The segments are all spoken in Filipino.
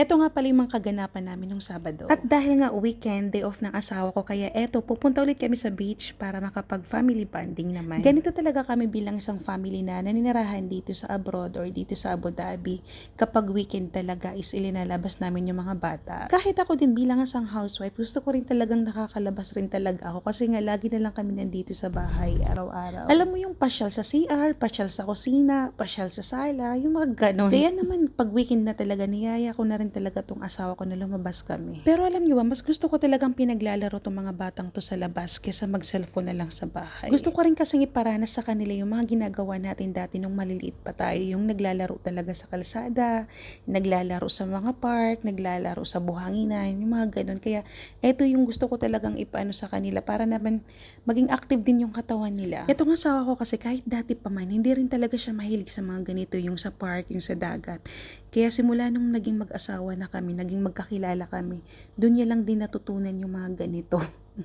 Heto nga pala yung mga kaganapan namin nung Sabado. At dahil nga weekend, day off ng asawa ko, kaya eto, pupunta ulit kami sa beach para makapag-family bonding naman. Ganito talaga kami bilang isang family na naninirahan dito sa abroad or dito sa Abu Dhabi. Kapag weekend talaga is ilinalabas namin yung mga bata. Kahit ako din bilang isang housewife, gusto ko rin talagang nakakalabas rin talaga ako kasi nga lagi na lang kami nandito sa bahay araw-araw. Alam mo yung pasyal sa CR, pasyal sa kusina, pasyal sa sala, yung mga ganon. Kaya naman pag weekend na talaga niyaya ko na rin talaga tong asawa ko na lumabas kami. Pero alam niyo ba, mas gusto ko talagang pinaglalaro tong mga batang to sa labas kesa mag-cellphone na lang sa bahay. Gusto ko rin kasing iparanas sa kanila yung mga ginagawa natin dati nung maliliit pa tayo, yung naglalaro talaga sa kalsada, naglalaro sa mga park, naglalaro sa buhanginan, yung mga ganon. Kaya eto yung gusto ko talagang ipaano sa kanila para naman maging active din yung katawan nila. Etong asawa ko kasi kahit dati pa man, hindi rin talaga siya mahilig sa mga ganito, yung sa park, yung sa dagat. Kaya simula nung naging mag-asawa na kami, naging magkakilala kami, doon niya lang din natutunan yung mga ganito.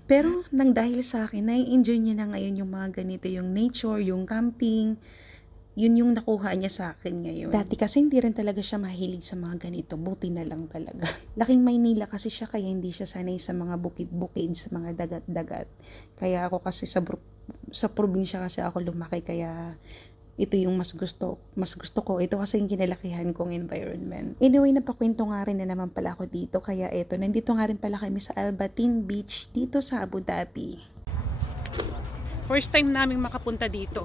Pero nang dahil sa akin, nai-enjoy niya na ngayon yung mga ganito, yung nature, yung camping, yun yung nakuha niya sa akin ngayon. Dati kasi hindi rin talaga siya mahilig sa mga ganito, buti na lang talaga. Laking Maynila kasi siya kaya hindi siya sanay sa mga bukid-bukid, sa mga dagat-dagat. Kaya ako kasi sa probinsya kasi ako lumaki kaya ito yung mas gusto ko. Ito kasi yung kinalakihan kong environment. Anyway, napakwento nga rin na naman pala ako dito. Kaya ito, nandito nga rin pala kami sa Al Batin Beach dito sa Abu Dhabi. First time namin makapunta dito.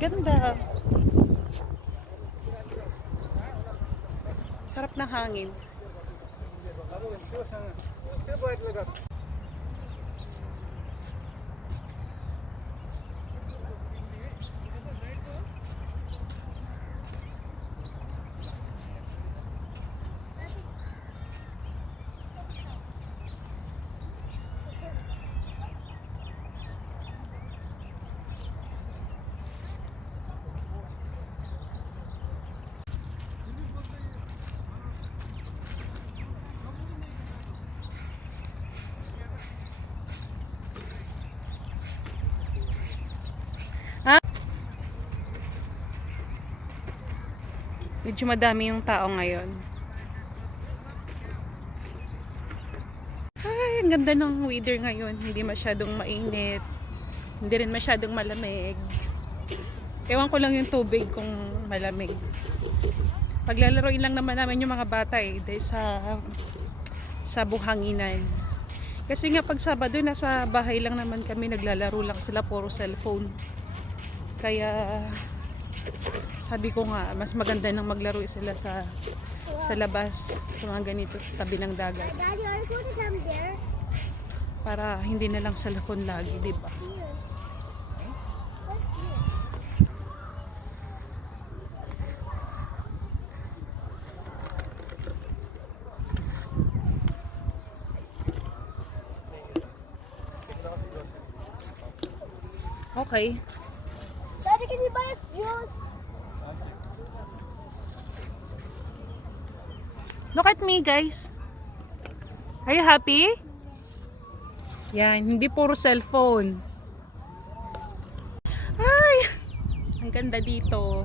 Ganda. Sarap ng hangin. Medyo madami yung tao ngayon. Ay, ang ganda ng weather ngayon. Hindi masyadong mainit. Hindi rin masyadong malamig. Ewan ko lang yung tubig kung malamig. Paglalaroin lang naman namin yung mga bata dahil sa buhanginan. Kasi nga pag Sabado nasa bahay lang naman kami, naglalaro lang sila, puro cellphone. Kaya sabi ko nga, mas maganda nang maglaro sila sa labas, sa mga ganito, sa tabi ng dagat. Daddy, are you going to come there? Para hindi na lang cellphone lagi, di ba? Okay. Daddy, can you buy us juice? Look at me, guys. Are you happy? Yan, hindi puro cellphone. Ay! Ang ganda dito.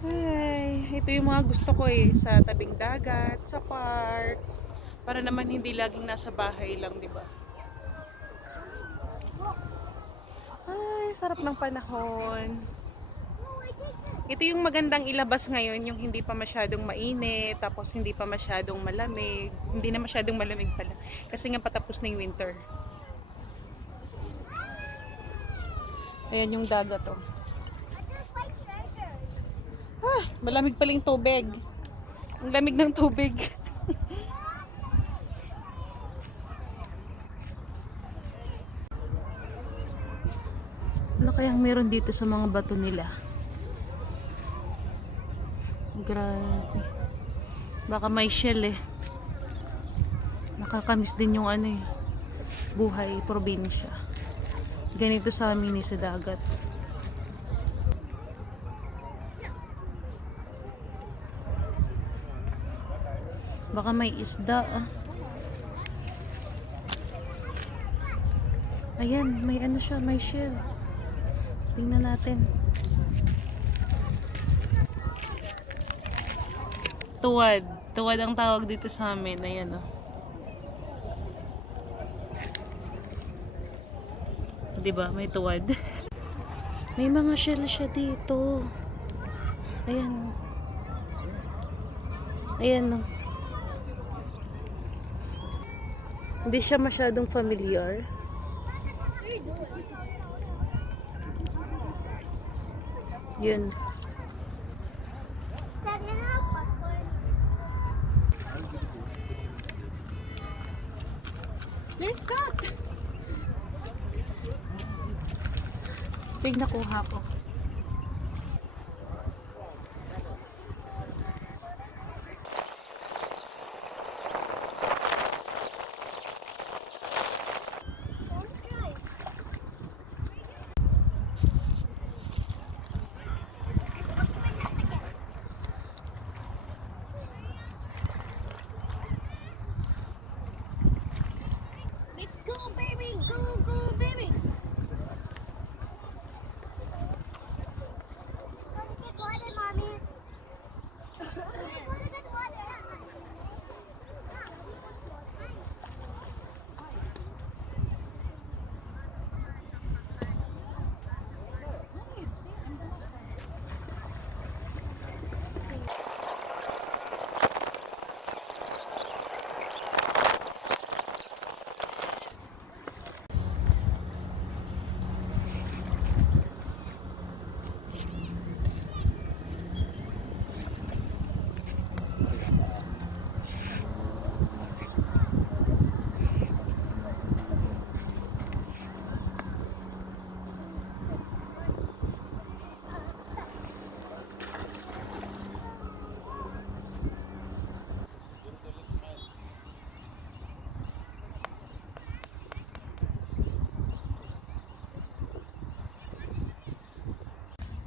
Ay, ito yung mga gusto ko sa tabing dagat, sa park. Para naman hindi laging nasa bahay lang, di ba? Ay, sarap ng panahon. Ito yung magandang ilabas ngayon, yung hindi pa masyadong mainit, tapos hindi pa masyadong malamig. Hindi na masyadong malamig pala. Kasi nga patapos na yung winter. Ayan yung dagat Ah, malamig pala yung tubig. Ang lamig ng tubig. Ano kayang meron dito sa mga bato nila? Grabe. Baka may shell Nakakamiss din yung buhay probinsya. Ganito sa amin sa dagat. Baka may isda Ayan, may siya, may shell. Tingnan natin. Tuwad. Tuwad ang tawag dito sa amin. Ayan, oh. Diba? May tuwad. May mga shell siya dito. Ayan, oh. Ayan, oh. Hindi siya masyadong familiar. Yun. Dad, can I have popcorn? There's cat! Tig nakuha ko. Let's go, baby! Go, go, baby! Wanna get water, mommy? Wanna get water?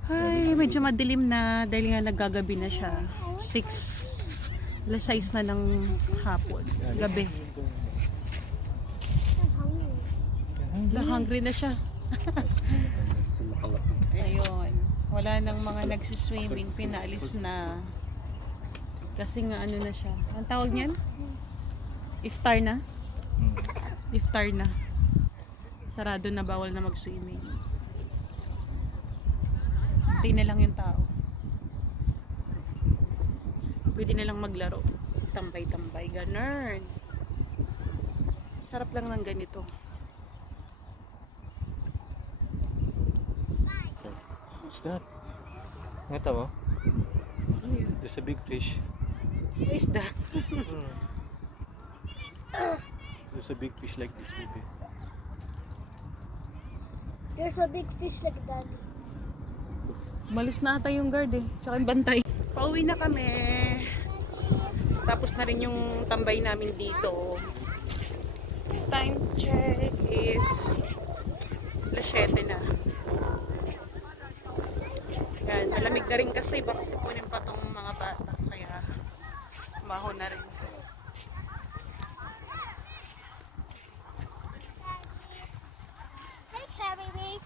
Ay, medyo madilim na dahil nga naggagabi na siya. 6, alas 6 na ng hapon. Gabi. Hungry na siya. Ayun. Wala nang mga nagsiswimming. Pinaalis na. Kasi nga ano na siya. Ang tawag niyan? Iftar na? Iftar na. Sarado na, bawal na mag-swimming. Hindi na lang yung tao. Pwede na lang maglaro. Tambay-tambay. Ganun. Sarap lang ng ganito. What's that? Ngata mo? There's a big fish. What is that? There's a big fish like this, baby. There's a big fish like that. Malis na ata yung guard eh. Tsaka yung bantay. Pauwi na kami. Tapos na rin yung tambay namin dito. Time check is alas 7 na. Yan. Malamig na rin kasi. Baka sipunin pa tong mga bata. Kaya maho na rin. Hey, baby!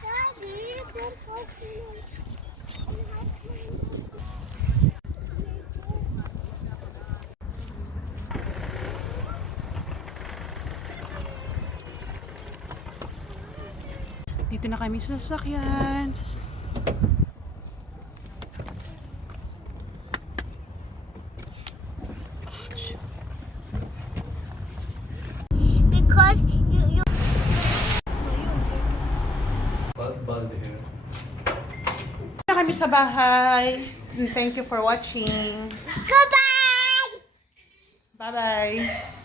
Daddy, don't touch me. Dito na kami sa sasakyan. Because you Bald hair. Na kami sa bahay. Thank you for watching. Goodbye! Bye-bye.